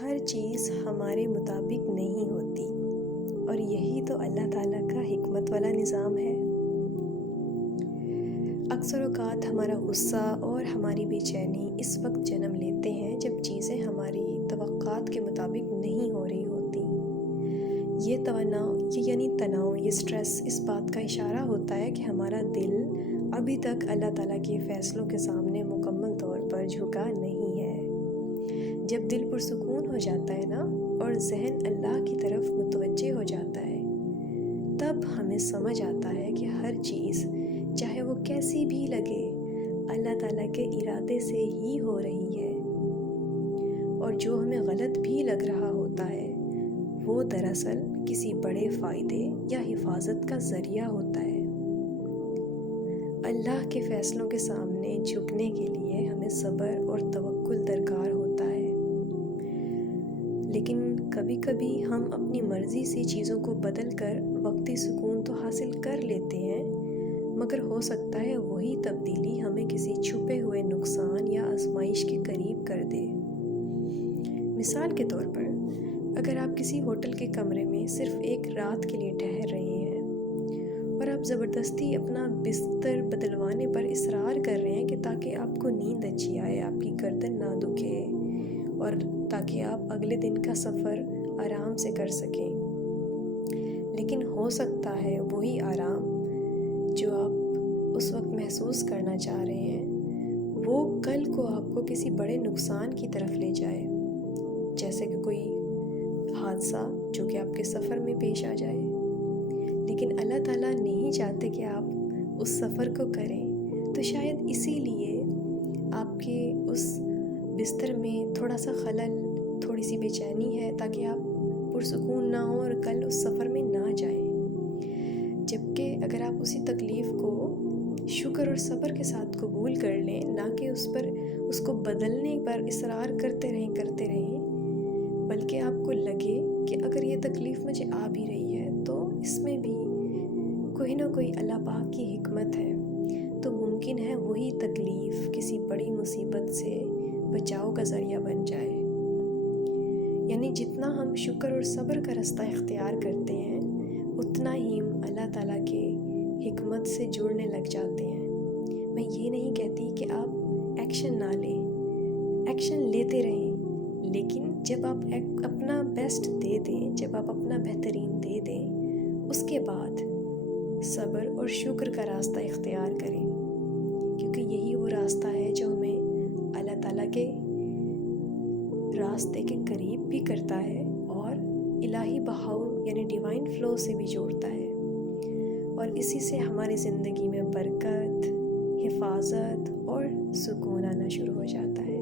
ہر چیز ہمارے مطابق نہیں ہوتی، اور یہی تو اللہ تعالیٰ کا حکمت والا نظام ہے۔ اکثر اوقات ہمارا غصہ اور ہماری بے چینی اس وقت جنم لیتے ہیں جب چیزیں ہماری توقعات کے مطابق نہیں ہو رہی ہوتی۔ یہ تناؤ، یہ سٹریس اس بات کا اشارہ ہوتا ہے کہ ہمارا دل ابھی تک اللہ تعالیٰ کے فیصلوں کے سامنے مکمل طور پر جھکا نہیں ہے۔ جب دل پرسکون ہو جاتا ہے نا، اور ذہن اللہ کی طرف متوجہ ہو جاتا ہے، تب ہمیں سمجھ آتا ہے کہ ہر چیز چاہے وہ کیسی بھی لگے اللہ تعالیٰ کے ارادے سے ہی ہو رہی ہے، اور جو ہمیں غلط بھی لگ رہا ہوتا ہے وہ دراصل کسی بڑے فائدے یا حفاظت کا ذریعہ ہوتا ہے۔ اللہ کے فیصلوں کے سامنے جھکنے کے لیے ہمیں صبر اور توکل درکار ہوتا ہے، لیکن کبھی کبھی ہم اپنی مرضی سے چیزوں کو بدل کر وقتی سکون تو حاصل کر لیتے ہیں، مگر ہو سکتا ہے وہی تبدیلی ہمیں کسی چھپے ہوئے نقصان یا آزمائش کے قریب کر دے۔ مثال کے طور پر، اگر آپ کسی ہوٹل کے کمرے میں صرف ایک رات کے لیے ٹھہر رہے ہیں اور آپ زبردستی اپنا بستر بدلوانے پر اصرار کر رہے ہیں کہ تاکہ آپ کو نیند اچھی آئے، آپ کی گردن نہ دکھے، اور تاکہ آپ اگلے دن کا سفر آرام سے کر سکیں، لیکن ہو سکتا ہے وہی آرام جو آپ اس وقت محسوس کرنا چاہ رہے ہیں وہ کل کو آپ کو کسی بڑے نقصان کی طرف لے جائے، جیسے کہ کوئی حادثہ جو کہ آپ کے سفر میں پیش آ جائے۔ لیکن اللہ تعالیٰ نہیں چاہتے کہ آپ اس سفر کو کریں، تو شاید اسی لیے آپ کے اس بستر میں تھوڑا سا خلل، تھوڑی سی بے چینی ہے، تاکہ آپ پرسکون نہ ہوں اور کل اس سفر میں نہ جائیں۔ جبکہ اگر آپ اسی تکلیف کو شکر اور صبر کے ساتھ قبول کر لیں، نہ کہ اس کو بدلنے پر اصرار کرتے رہیں، بلکہ آپ کو لگے کہ اگر یہ تکلیف مجھے آ بھی رہی ہے تو اس میں بھی کوئی نہ کوئی اللہ پاک کی حکمت ہے، تو ممکن ہے وہی تکلیف کسی بڑی مصیبت سے بچاؤ کا ذریعہ بن جائے۔ یعنی جتنا ہم شکر اور صبر کا رستہ اختیار کرتے ہیں، اتنا ہی ہم اللہ تعالیٰ کے حکمت سے جڑنے لگ جاتے ہیں۔ میں یہ نہیں کہتی کہ آپ ایکشن نہ لیں، ایکشن لیتے رہیں، لیکن جب آپ اپنا بیسٹ دے دیں، جب آپ اپنا بہترین دے دیں، اس کے بعد صبر اور شکر کا راستہ اختیار کریں، کیونکہ یہی وہ راستہ ہے جو ہمیں اللہ تعالیٰ کے راستے کے قریب بھی کرتا ہے اور الہی بہاؤ یعنی ڈیوائن فلو سے بھی جوڑتا ہے، اور اسی سے ہماری زندگی میں برکت، حفاظت اور سکون آنا شروع ہو جاتا ہے۔